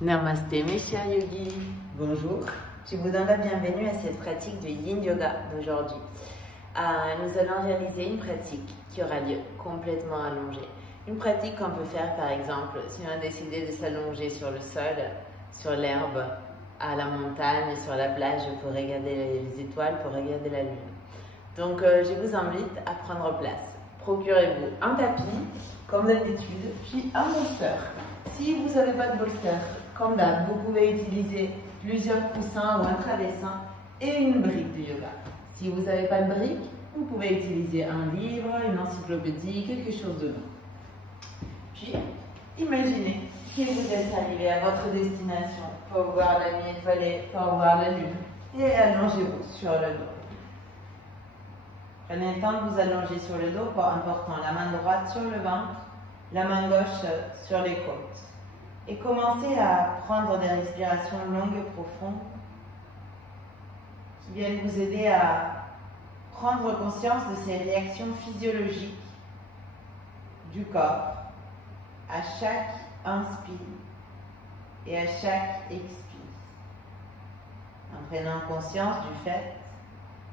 Namasté mes chers yogis. Bonjour, je vous donne la bienvenue à cette pratique de Yin Yoga d'aujourd'hui. Nous allons réaliser une pratique qui aura lieu complètement allongée. Une pratique qu'on peut faire par exemple si on a décidé de s'allonger sur le sol, sur l'herbe, à la montagne, sur la plage pour regarder les étoiles, pour regarder la lune. Donc je vous invite à prendre place. Procurez-vous un tapis, comme d'habitude, puis un bolster. Si vous n'avez pas de bolster, comme d'hab, vous pouvez utiliser plusieurs coussins ou un traversin et une brique de yoga. Si vous n'avez pas de brique, vous pouvez utiliser un livre, une encyclopédie, quelque chose de bon. Puis, imaginez que vous êtes arrivé à votre destination pour voir la nuit étoilée, pour voir la lune, et allongez-vous sur le dos. Prenez le temps de vous allonger sur le dos, en portant la main droite sur le ventre, la main gauche sur les côtes. Et commencez à prendre des respirations longues et profondes qui viennent vous aider à prendre conscience de ces réactions physiologiques du corps à chaque inspire et à chaque expire. En prenant conscience du fait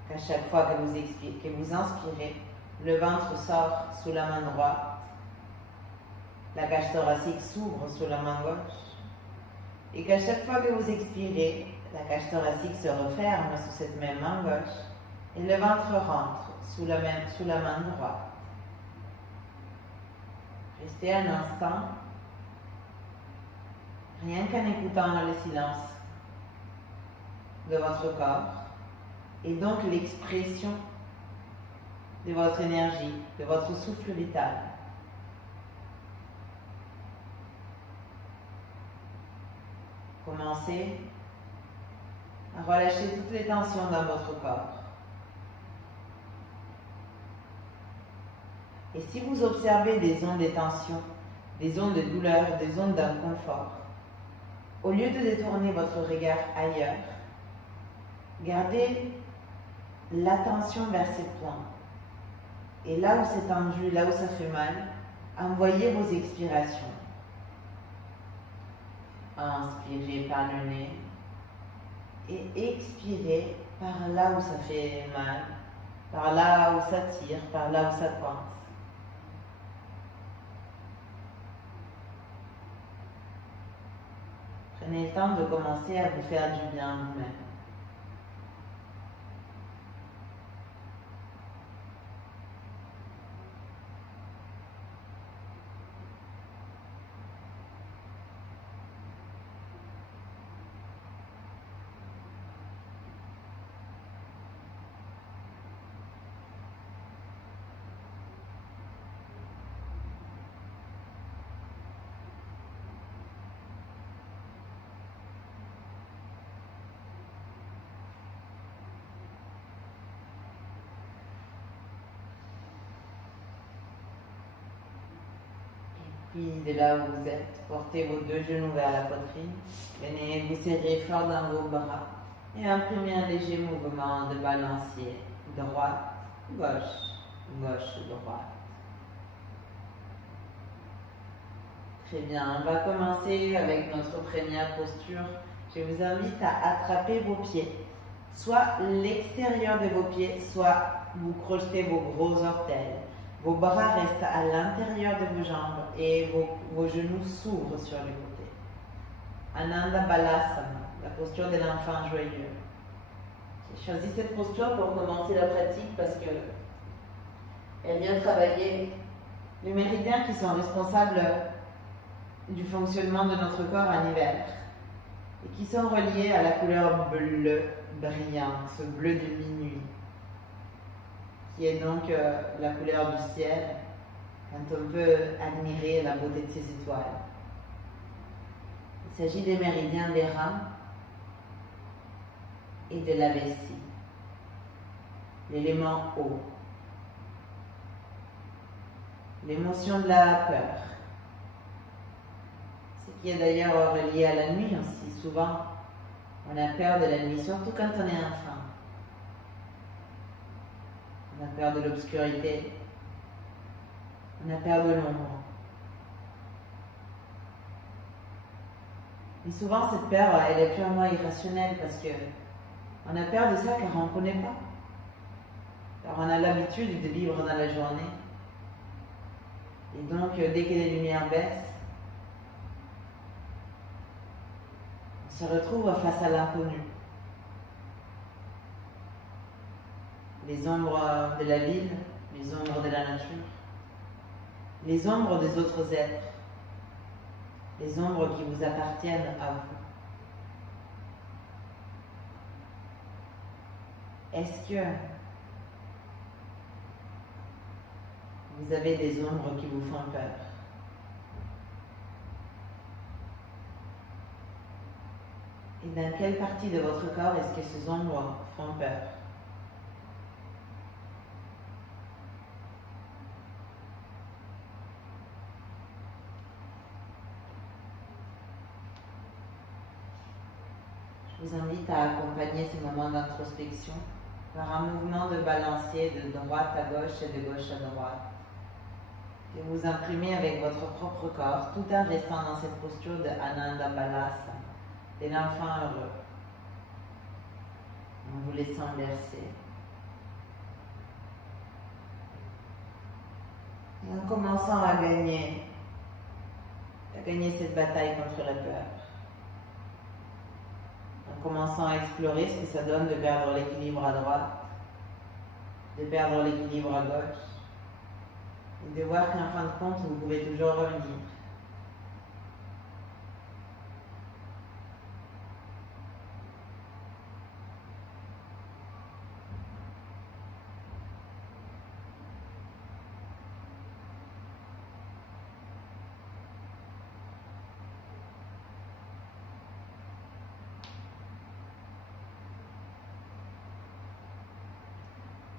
qu'à chaque fois que vous inspirez, le ventre sort sous la main droite, la cage thoracique s'ouvre sous la main gauche, et qu'à chaque fois que vous expirez, la cage thoracique se referme sous cette même main gauche, et le ventre rentre sous la main droite. Restez un instant, rien qu'en écoutant le silence de votre corps, et donc l'expression de votre énergie, de votre souffle vital. Commencez à relâcher toutes les tensions dans votre corps. Et si vous observez des zones de tension, des zones de douleur, des zones d'inconfort, au lieu de détourner votre regard ailleurs, gardez l'attention vers ces points. Et là où c'est tendu, là où ça fait mal, envoyez vos expirations. Inspirez par le nez et expirez par là où ça fait mal, par là où ça tire, par là où ça coince. Prenez le temps de commencer à vous faire du bien vous-même. Puis de là où vous êtes, portez vos deux genoux vers la poitrine. Venez vous serrer fort dans vos bras et imprimez un léger mouvement de balancier. Droite, gauche, gauche, droite. Très bien, on va commencer avec notre première posture. Je vous invite à attraper vos pieds, soit l'extérieur de vos pieds, soit vous crochetez vos gros orteils. Vos bras restent à l'intérieur de vos jambes et vos genoux s'ouvrent sur les côtés. Ananda Balasana, la posture de l'enfant joyeux. J'ai choisi cette posture pour commencer la pratique parce que elle vient travailler les méridiens qui sont responsables du fonctionnement de notre corps en hiver et qui sont reliés à la couleur bleue brillante, ce bleu de minuit, qui est donc la couleur du ciel, quand on peut admirer la beauté de ces étoiles. Il s'agit des méridiens des reins et de la vessie, l'élément eau, l'émotion de la peur, ce qui est d'ailleurs relié à la nuit aussi. Souvent, on a peur de la nuit, surtout quand on est enfant. On a peur de l'obscurité, on a peur de l'ombre. Et souvent, cette peur, elle est purement irrationnelle parce que on a peur de ça car on ne connaît pas. Alors on a l'habitude de vivre dans la journée. Et donc, dès que les lumières baissent, on se retrouve face à l'inconnu. Les ombres de la ville, les ombres de la nature, les ombres des autres êtres, les ombres qui vous appartiennent à vous. Est-ce que vous avez des ombres qui vous font peur? Et dans quelle partie de votre corps est-ce que ces ombres font peur? Je vous invite à accompagner ces moments d'introspection par un mouvement de balancier de droite à gauche et de gauche à droite. Que vous imprimez avec votre propre corps tout en restant dans cette posture de Ananda Balasa, de l'enfant heureux, en vous laissant bercer. Et en commençant à gagner cette bataille contre la peur. En commençant à explorer ce que ça donne de perdre l'équilibre à droite, de perdre l'équilibre à gauche, et de voir qu'en fin de compte, vous pouvez toujours revenir.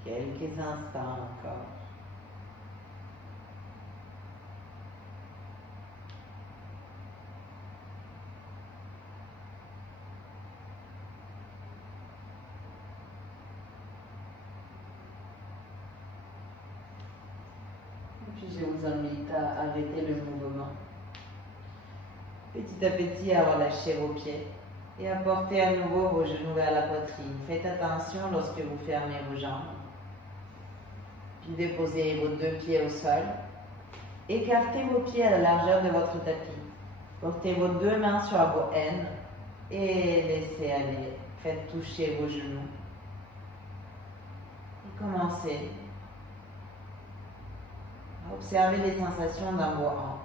Quelques instants encore. Et puis je vous invite à arrêter le mouvement. Petit à petit, à relâcher vos pieds et à porter à nouveau vos genoux vers la poitrine. Faites attention lorsque vous fermez vos jambes. Puis déposez vos deux pieds au sol. Écartez vos pieds à la largeur de votre tapis. Portez vos deux mains sur vos aines et laissez aller. Faites toucher vos genoux. Et commencez à observer les sensations dans vos hanches.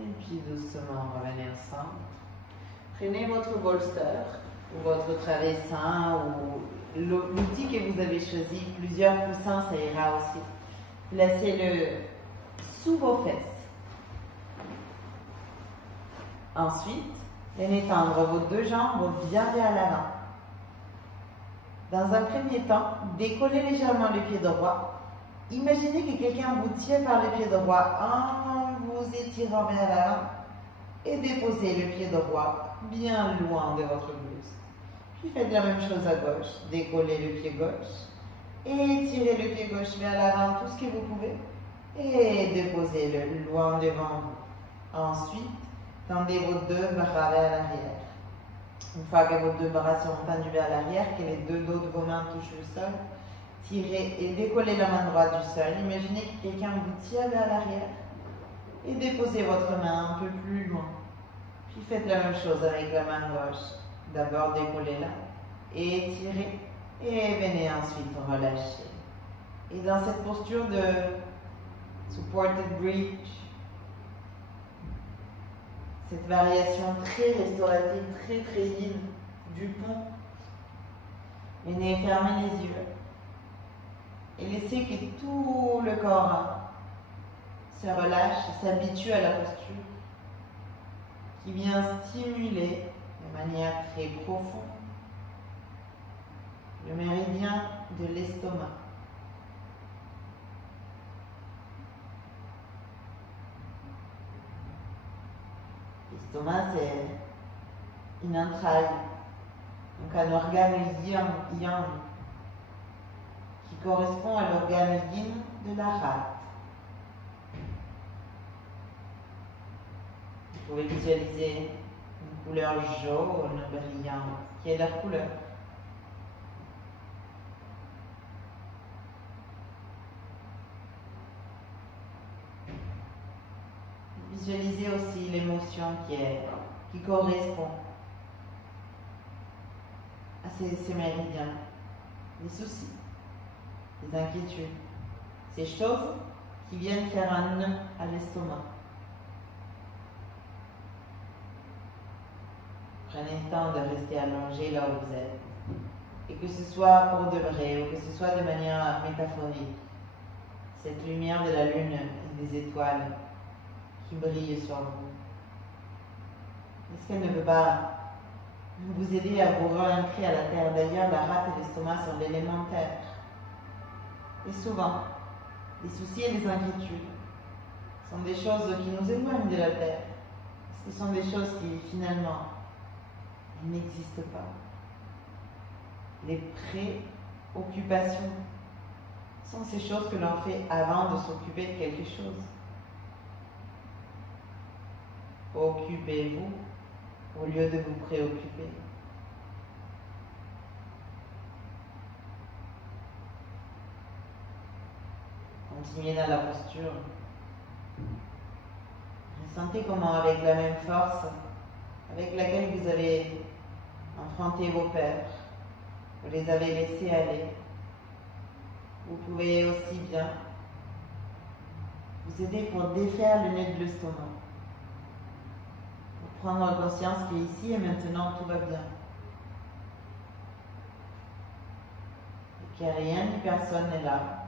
Et puis doucement, revenez au centre. Prenez votre bolster ou votre traversin ou l'outil que vous avez choisi. Plusieurs coussins, ça ira aussi. Placez-le sous vos fesses. Ensuite, venez tendre vos deux jambes bien vers l'avant. Dans un premier temps, décollez légèrement le pied droit. Imaginez que quelqu'un vous tire par le pied droit en vous étirant vers l'avant et déposez le pied droit bien loin de votre buste. Puis faites la même chose à gauche. Décollez le pied gauche et tirez le pied gauche vers l'avant tout ce que vous pouvez et déposez-le loin devant vous. Ensuite, tendez vos deux bras vers l'arrière. Une fois que vos deux bras sont tendus vers l'arrière, que les deux dos de vos mains touchent le sol, tirez et décollez la main droite du sol. Imaginez que quelqu'un vous tire vers l'arrière et déposez votre main un peu plus loin. Puis faites la même chose avec la main gauche. D'abord décollez-la et tirez et venez ensuite relâcher. Et dans cette posture de supported bridge, cette variation très restaurative, très yin du pont, venez fermer les yeux et laissez que tout le corps se relâche, s'habitue à la posture qui vient stimuler de manière très profonde le méridien de l'estomac. L'estomac, c'est une entraille, donc un organe yang qui correspond à l'organe yin de la rate. Vous pouvez visualiser une couleur jaune brillante, qui est leur couleur. Visualisez aussi l'émotion qui correspond à ces méridiens, les soucis, les inquiétudes, ces choses qui viennent faire un nœud à l'estomac. Prenez le temps de rester allongé là où vous êtes, et que ce soit pour de vrai ou que ce soit de manière métaphorique, cette lumière de la lune et des étoiles qui brille sur vous. Est-ce qu'elle ne peut pas vous aider à vous re-ancrer à la terre? D'ailleurs, la rate et l'estomac sont l'élémentaire. Et souvent, les soucis et les inquiétudes sont des choses qui nous éloignent de la terre. Ce sont des choses qui, finalement, n'existent pas. Les préoccupations sont ces choses que l'on fait avant de s'occuper de quelque chose. Occupez-vous au lieu de vous préoccuper. Continuez dans la posture. Ressentez comment, avec la même force avec laquelle vous avez affronté vos peurs, vous les avez laissés aller, vous pouvez aussi bien vous aider pour défaire le nœud de l'estomac. Prendre conscience qu'ici et maintenant tout va bien. Et que rien ni personne n'est là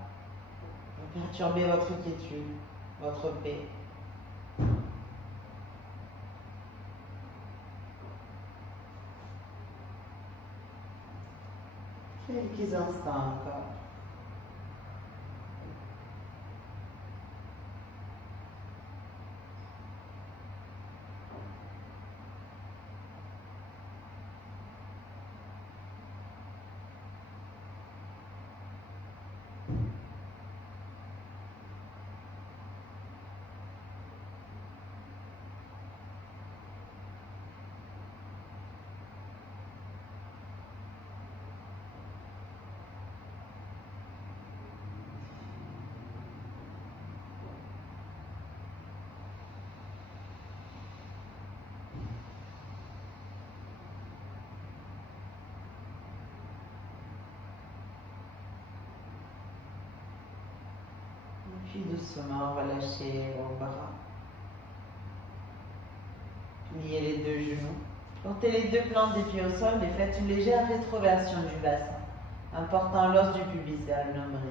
pour perturber votre quiétude, votre paix. Quelques instants encore. Puis doucement, relâchez vos bras. Pliez les deux genoux. Portez les deux plantes des pieds au sol et faites une légère rétroversion du bassin, en portant l'os du pubis vers le nombril.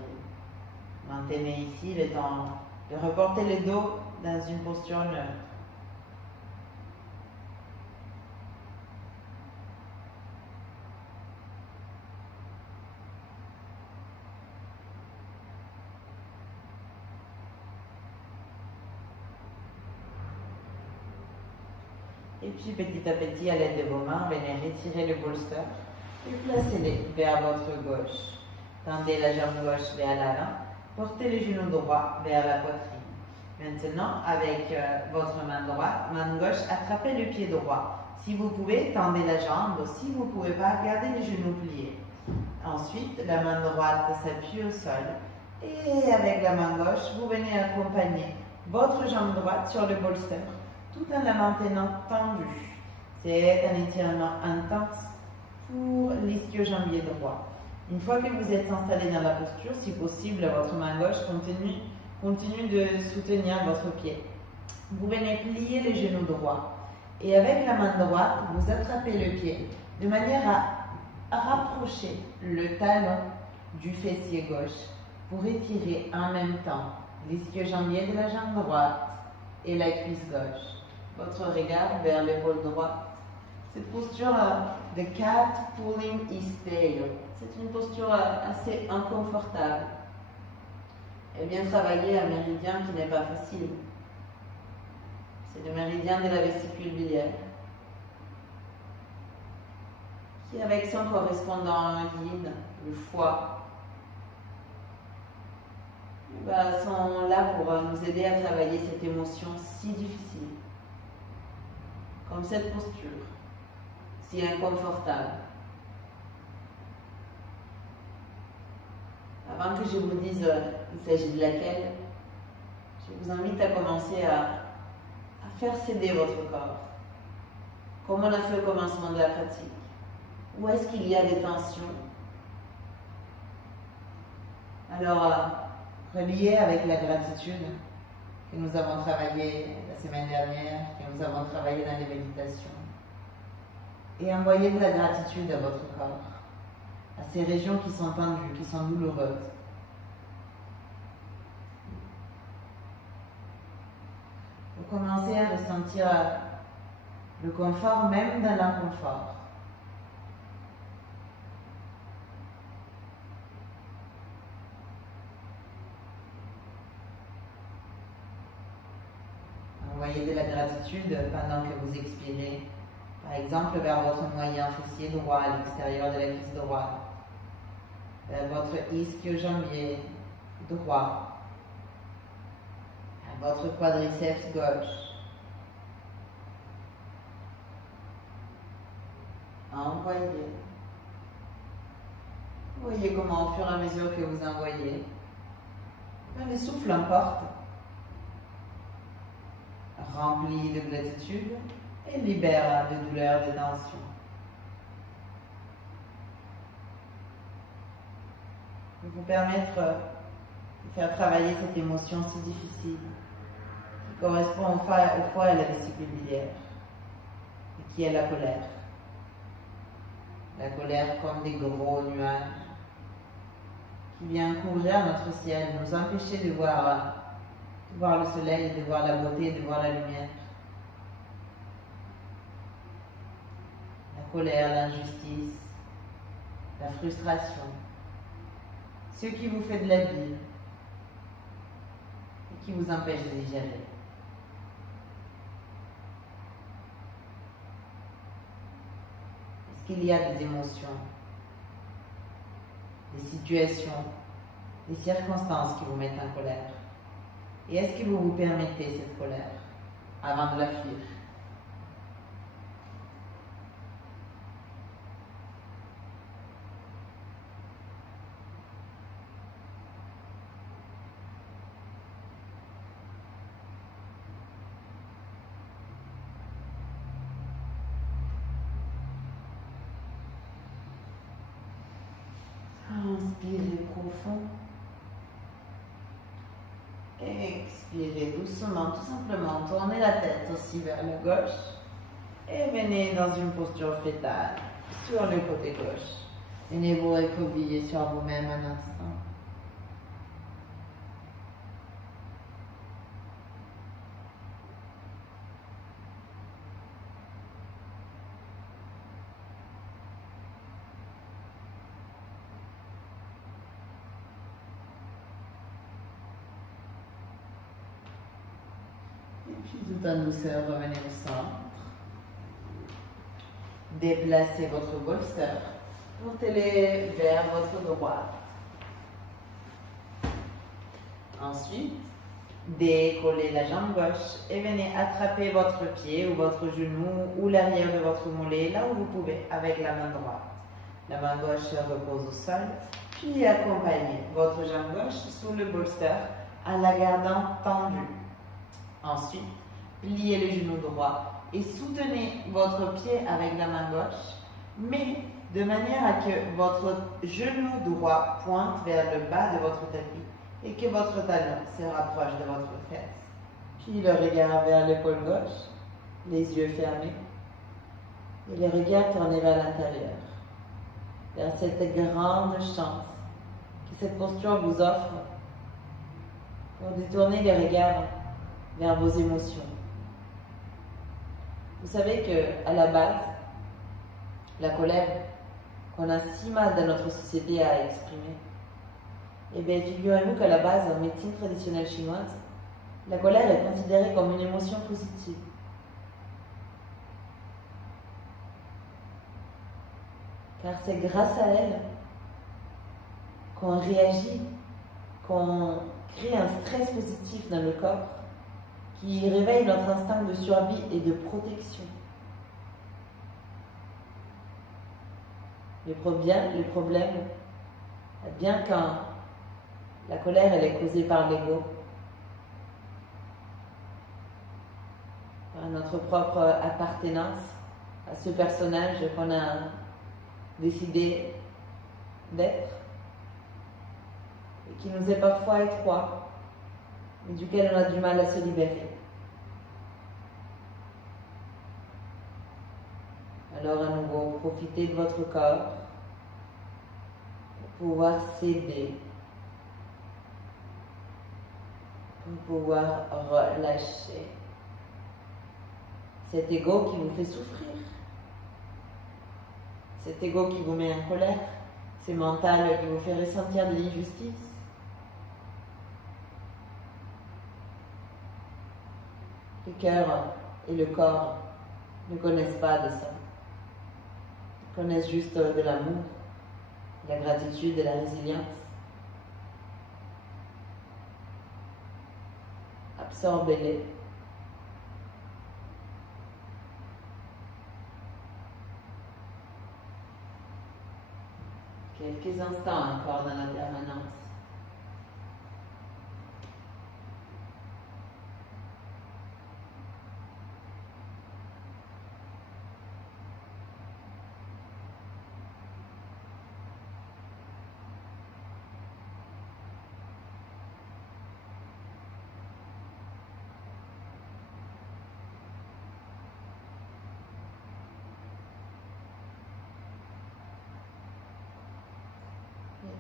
Maintenez ici le temps de reporter le dos dans une posture neutre. Et puis petit à petit, à l'aide de vos mains, venez retirer le bolster et placez-les vers votre gauche. Tendez la jambe gauche vers l'avant, portez le genou droit vers la poitrine. Maintenant, avec votre main droite, main gauche, attrapez le pied droit. Si vous pouvez, tendez la jambe. Si vous ne pouvez pas, gardez les genoux pliés. Ensuite, la main droite s'appuie au sol et avec la main gauche, vous venez accompagner votre jambe droite sur le bolster, tout en la maintenant tendue. C'est un étirement intense pour l'ischio-jambier droit. Une fois que vous êtes installé dans la posture, si possible, votre main gauche continue de soutenir votre pied. Vous venez plier les genoux droits et avec la main droite, vous attrapez le pied de manière à rapprocher le talon du fessier gauche pour étirer en même temps l'ischio-jambier de la jambe droite et la cuisse gauche. Votre regard vers l'épaule droite. Cette posture de cat pulling is tail, c'est une posture assez inconfortable. Elle vient travailler un méridien qui n'est pas facile. C'est le méridien de la vésicule biliaire, qui avec son correspondant yin, le foie, sont là pour nous aider à travailler cette émotion si difficile, comme cette posture, si inconfortable. Avant que je vous dise il s'agit de laquelle, je vous invite à commencer à faire céder votre corps, comme on a fait au commencement de la pratique. Où est-ce qu'il y a des tensions? Alors, relié avec la gratitude que nous avons travaillé la semaine dernière, que nous avons travaillé dans les méditations, et envoyez de la gratitude à votre corps, à ces régions qui sont tendues, qui sont douloureuses. Vous commencez à ressentir le confort même dans l'inconfort. Envoyez de la gratitude pendant que vous expirez, par exemple vers votre moyen fessier droit à l'extérieur de la cuisse droite, vers votre ischio-jambier droit, à votre quadriceps gauche. Envoyez. Voyez comment au fur et à mesure que vous envoyez, le souffle emporte, remplit de gratitude et libère de douleur, de tension. Pour vous permettre de faire travailler cette émotion si difficile qui correspond au foie et à la vésicule biliaire et qui est la colère. La colère comme des gros nuages qui vient couvrir notre ciel, nous empêcher de voir le soleil, de voir la beauté, de voir la lumière. La colère, l'injustice, la frustration, ce qui vous fait de la bile et qui vous empêche de digérer. Est-ce qu'il y a des émotions, des situations, des circonstances qui vous mettent en colère? Et est-ce que vous vous permettez cette colère avant de la fuir? Inspirez profond. Expirez doucement, tout simplement. Tournez la tête aussi vers la gauche et venez dans une posture fétale sur le côté gauche. Venez vous recroqueviller sur vous-même un instant. Puis tout en douceur, revenez au centre. Déplacez votre bolster. Portez-les vers votre droite. Ensuite, décollez la jambe gauche et venez attraper votre pied ou votre genou ou l'arrière de votre mollet là où vous pouvez avec la main droite. La main gauche repose au sol. Puis accompagnez votre jambe gauche sous le bolster en la gardant tendue. Ensuite, pliez le genou droit et soutenez votre pied avec la main gauche, mais de manière à que votre genou droit pointe vers le bas de votre tapis et que votre talon se rapproche de votre fesse. Puis le regard vers l'épaule gauche, les yeux fermés et le regard tourné vers l'intérieur, vers cette grande chance que cette posture vous offre pour détourner les regards vers vos émotions. Vous savez qu'à la base, la colère, qu'on a si mal dans notre société à exprimer. Eh bien, figurez-vous qu'à la base, en médecine traditionnelle chinoise, la colère est considérée comme une émotion positive. Car c'est grâce à elle qu'on réagit, qu'on crée un stress positif dans le corps qui réveille notre instinct de survie et de protection. Le problème, bien quand la colère elle est causée par l'ego, par notre propre appartenance à ce personnage qu'on a décidé d'être et qui nous est parfois étroit, mais duquel on a du mal à se libérer. Alors à nouveau, profitez de votre corps pour pouvoir céder, pour pouvoir relâcher cet ego qui vous fait souffrir, cet ego qui vous met en colère, ce mental qui vous fait ressentir de l'injustice. Le cœur et le corps ne connaissent pas de ça. Ils connaissent juste de l'amour, de la gratitude et de la résilience. Absorbez-les. Quelques instants encore dans la permanence.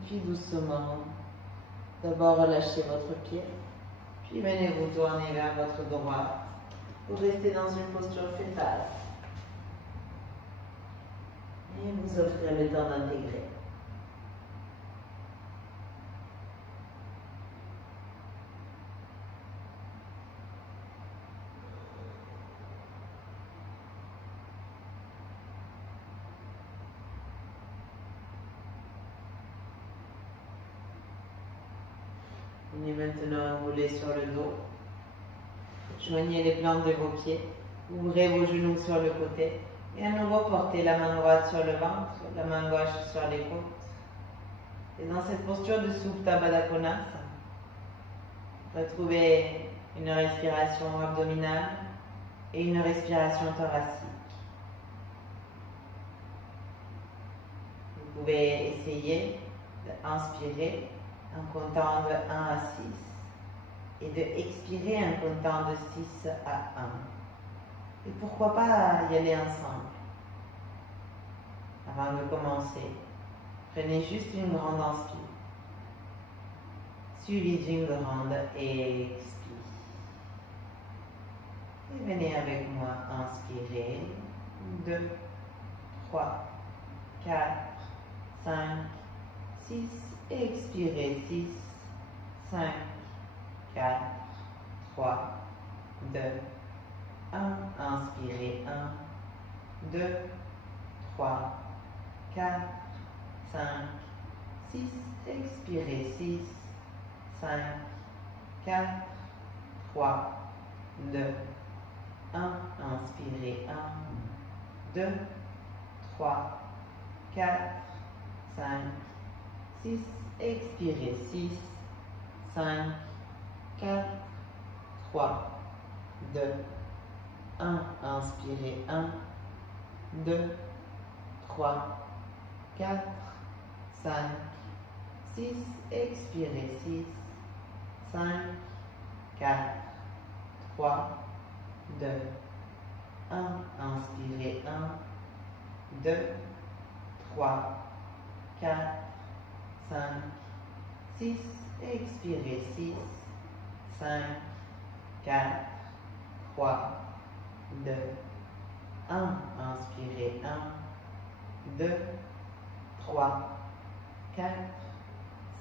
Puis doucement, d'abord relâchez votre pied, puis venez vous tourner vers votre droit pour rester dans une posture fétale et vous offrir le temps d'intégrer. Venez maintenant rouler sur le dos. Joignez les plantes de vos pieds. Ouvrez vos genoux sur le côté. Et à nouveau, portez la main droite sur le ventre, la main gauche sur les côtes. Et dans cette posture de Supta Baddha Konasana, retrouvez une respiration abdominale et une respiration thoracique. Vous pouvez essayer d'inspirer en comptant de 1 à 6 et de expirer en comptant de 6 à 1. Et pourquoi pas y aller ensemble. Avant de commencer, prenez juste une grande inspire, suivie d'une grande expire. Et venez avec moi inspirer. 2, 3, 4, 5, 6. Expirez 6, 5, 4, 3, 2, 1. Inspirez 1, 2, 3, 4, 5, 6. Expirez 6, 5, 4, 3, 2, 1. Inspirez 1, 2, 3, 4, 5, 6, expirez 6, 5, 4, 3, 2, 1, inspirez 1, 2, 3, 4, 5, 6, expirez 6, 5, 4, 3, 2, 1, inspirez 1, 2, 3, 4, 5, 6, expirez 6, 5, 4, 3, 2, 1, inspirez 1, 2, 3, 4,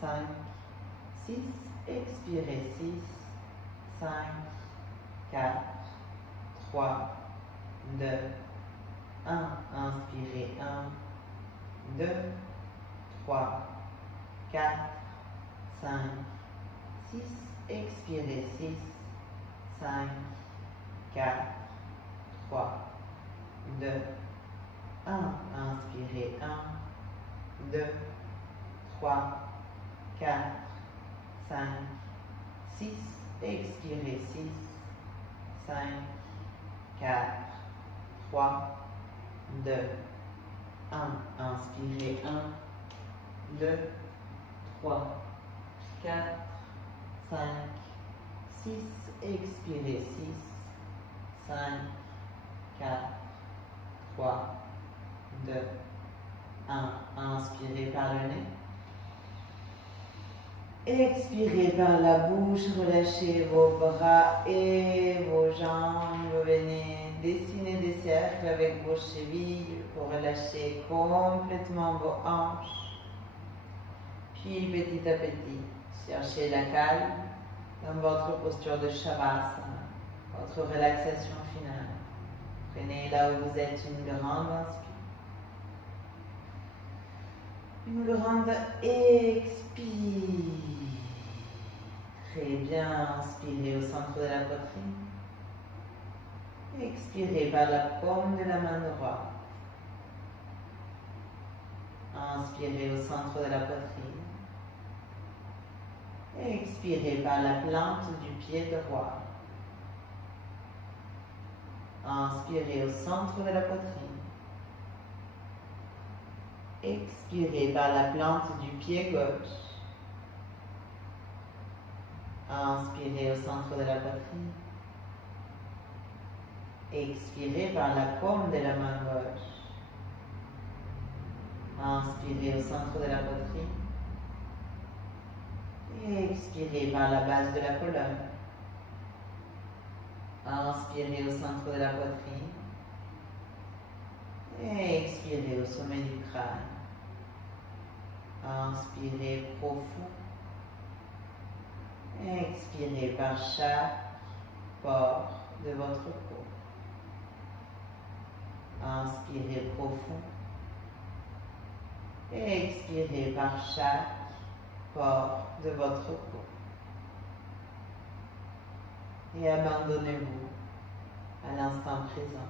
5, 6, expirez, 6, 5, 4, 3, 2, 1, inspirez, 1, 2, 3, 4, 5, 6, expirez, 6, 5, 4, 3, 2, 1, inspirez, 1, 2, 3, 4, 5, 6, expirez, 6, 5, 4, 3, 2, 1, inspirez, 1, 2, 3, 4, 5, 6, expirez, 6, 5, 4, 3, 2, 1, inspirez par le nez. Expirez par la bouche, relâchez vos bras et vos jambes. Venez dessiner des cercles avec vos chevilles pour relâcher complètement vos hanches. Puis petit à petit, cherchez la calme dans votre posture de Shavasana, votre relaxation finale. Prenez là où vous êtes une grande inspiration. Une grande expire. Très bien, inspirez au centre de la poitrine. Expirez par la paume de la main droite. Inspirez au centre de la poitrine. Expirez par la plante du pied droit. Inspirez au centre de la poitrine. Expirez par la plante du pied gauche. Inspirez au centre de la poitrine. Expirez par la paume de la main gauche. Inspirez au centre de la poitrine. Expirez par la base de la colonne. Inspirez au centre de la poitrine. Et expirez au sommet du crâne. Inspirez profond. Expirez par chaque pore de votre peau. Inspirez profond. Et expirez par chaque pore de votre peau. Et abandonnez-vous à l'instant présent.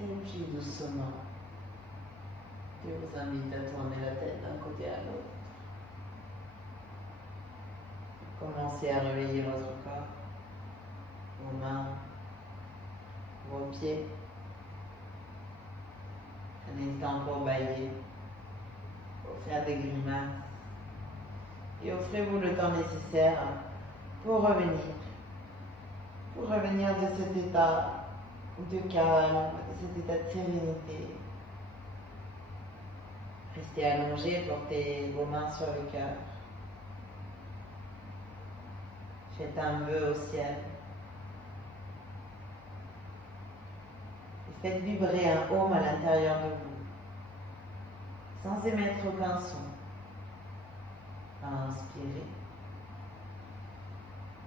Et puis doucement, je vous invite à tourner la tête d'un côté à l'autre. Commencez à réveiller votre corps, vos mains, vos pieds. Prenez le temps pour bailler, pour faire des grimaces. Et offrez-vous le temps nécessaire pour revenir de cet état de calme, de cet état de sérénité. Restez allongé, portez vos mains sur le cœur. Faites un vœu au ciel. Et faites vibrer un home à l'intérieur de vous, sans émettre aucun son. Inspirez.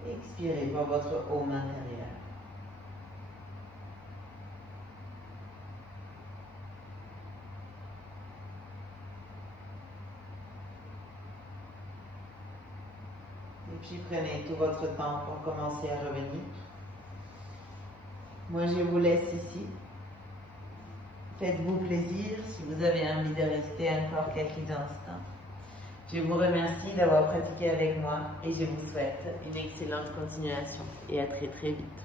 Expirez pour votre home intérieur. Et puis prenez tout votre temps pour commencer à revenir. Moi je vous laisse ici. Faites-vous plaisir si vous avez envie de rester encore quelques instants. Je vous remercie d'avoir pratiqué avec moi et je vous souhaite une excellente continuation et à très très vite.